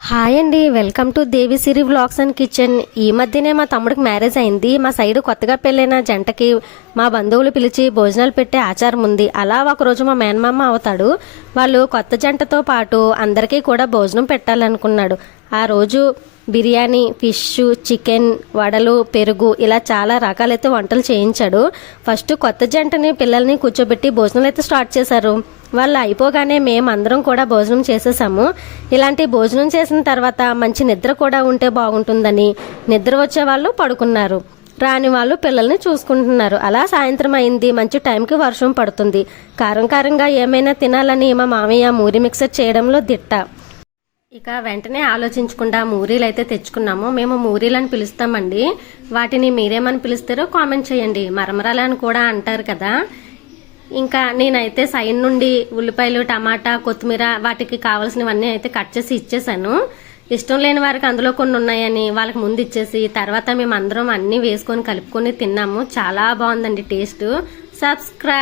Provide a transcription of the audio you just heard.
Hi అండి, welcome to Devisiri vlogs and kitchen. ఈ మధ్యనే మా తమ్ముడికి మ్యారేజ్ అయింది. మా సైడ్ కొత్తగా పెళ్ళైన జంటకి మా బంధువులు పిలిచి భోజనాలు పెట్టే ఆచారం ఉంది. అలా ఒకరోజు మా మేనమామ అవుతాడు. వాళ్ళు కొత్త జంటతో పాటు అందరికీ కూడా భోజనం పెట్టాలనుకున్నాడు. ఆ రోజు బిర్యానీ, ఫిష్, చికెన్, వడలు, పెరుగు ఇలా చాలా రకాలైతే వంటలు చేయించాడు. ఫస్ట్ కొత్త జంటని పిల్లల్ని కూర్చోబెట్టి భోజనాలు అయితే స్టార్ట్ చేశారు. వాళ్ళు అయిపోగానే మేమందరం కూడా భోజనం చేసేసాము. ఇలాంటి భోజనం చేసిన తర్వాత మంచి నిద్ర కూడా ఉంటే బాగుంటుందని నిద్ర వచ్చే వాళ్ళు పడుకున్నారు, రాని వాళ్ళు పిల్లల్ని చూసుకుంటున్నారు. అలా సాయంత్రం అయింది. మంచి టైంకి వర్షం పడుతుంది. కారం కారంగా ఏమైనా తినాలని మా మామయ్య మూరి మిక్సర్ చేయడంలో దిట్ట. ఇక వెంటనే ఆలోచించకుండా మూరీలు అయితే తెచ్చుకున్నాము. మేము మూరీలని పిలుస్తామండి. వాటిని మీరేమని పిలుస్తారో కామెంట్ చేయండి. మరమరాలు అని కూడా అంటారు కదా. ఇంకా నేనైతే సైడ్ నుండి ఉల్లిపాయలు, టమాటా, కొత్తిమీర వాటికి కావాల్సినవన్నీ అయితే కట్ చేసి ఇచ్చేసాను. ఇష్టం లేని వారికి అందులో కొన్ని ఉన్నాయని వాళ్ళకి ముందు ఇచ్చేసి తర్వాత మేము అందరం అన్నీ వేసుకొని కలుపుకొని తిన్నాము. చాలా బాగుందండి టేస్ట్. సబ్స్క్రైబ్.